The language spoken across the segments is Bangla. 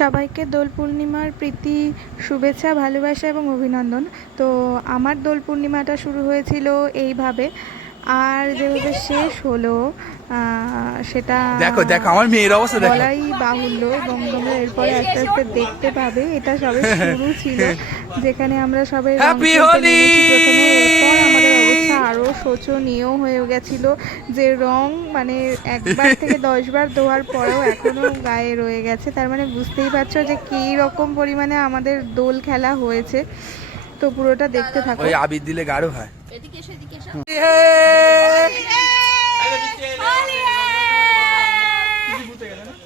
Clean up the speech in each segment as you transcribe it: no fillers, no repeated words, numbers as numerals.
সবাইকে দোল পূর্ণিমার প্রীতি, শুভেচ্ছা, ভালোবাসা এবং অভিনন্দন। তো আমার দোল পূর্ণিমাটা শুরু হয়েছিল এইভাবে, আর যেভাবে শেষ হলো সেটা দেখো দেখো আমার মেয়ের অবস্থা দেখো, বলাই বাহুল্য, এবং তোমরা এরপরে আস্তে আস্তে দেখতে পাবে। এটা সবে শুরু ছিল, যেখানে আমরা সবাই রং হ্যাপি খেলতে হোলি। নেমেছি প্রথমে। এরপর আমাদের অবস্থা আরও শোচনীয় হয়ে গেছিল, যে রং মানে একবার থেকে 10 বার ধোয়ার পরেও এখনো গায়ে রয়ে গেছে। তার মানে বুঝতেই পারছো যে কী রকম পরিমাণে আমাদের দোল খেলা হয়েছে। তো পুরোটা দেখতে থাকো। ওই আবির দিলে গাঢ় হয়।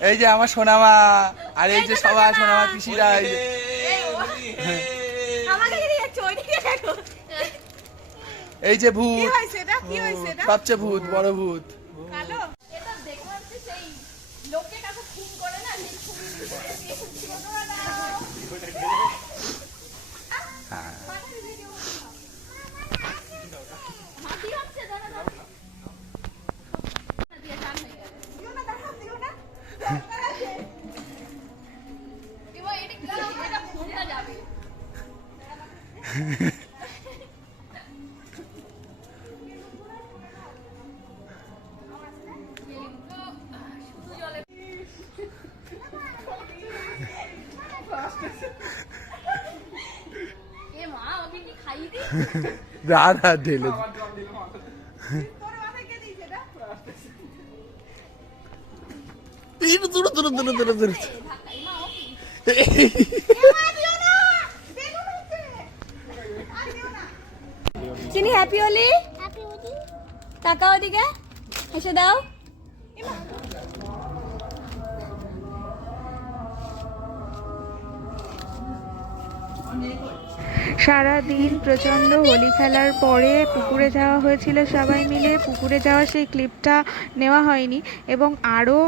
এই যে আমার সোনামা, আর এই যে সবার সোনামা পিসিরা, এই যে ভূত, সবচেয়ে ভূত, বড় ভূত। দাদা ঢেলে দূরে দূরে দূরে দূরে দূরে। চিনি হ্যাপি হোলি, তাকাও ওদিকে, এসে দাও। সারাদিন প্রচণ্ড হোলি খেলার পরে পুকুরে যাওয়া হয়েছিল সবাই মিলে। পুকুরে যাওয়া সেই ক্লিপটা নেওয়া হয়নি, এবং আরও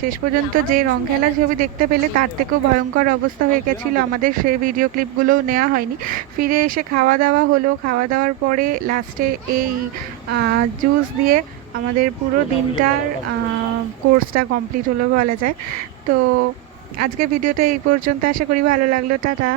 শেষ পর্যন্ত যে রং খেলার ছবি দেখতে পেলে তার থেকেও ভয়ঙ্কর অবস্থা হয়ে গেছিলো আমাদের, সেই ভিডিও ক্লিপগুলোও নেওয়া হয়নি। ফিরে এসে খাওয়া দাওয়া হলো, খাওয়া দাওয়ার পরে লাস্টে এই জুস দিয়ে আমাদের পুরো দিনটার কোর্সটা কমপ্লিট হলো বলা যায়। তো আজকে ভিডিওটা এই পর্যন্ত, আশা করি ভালো লাগলো। টাটা।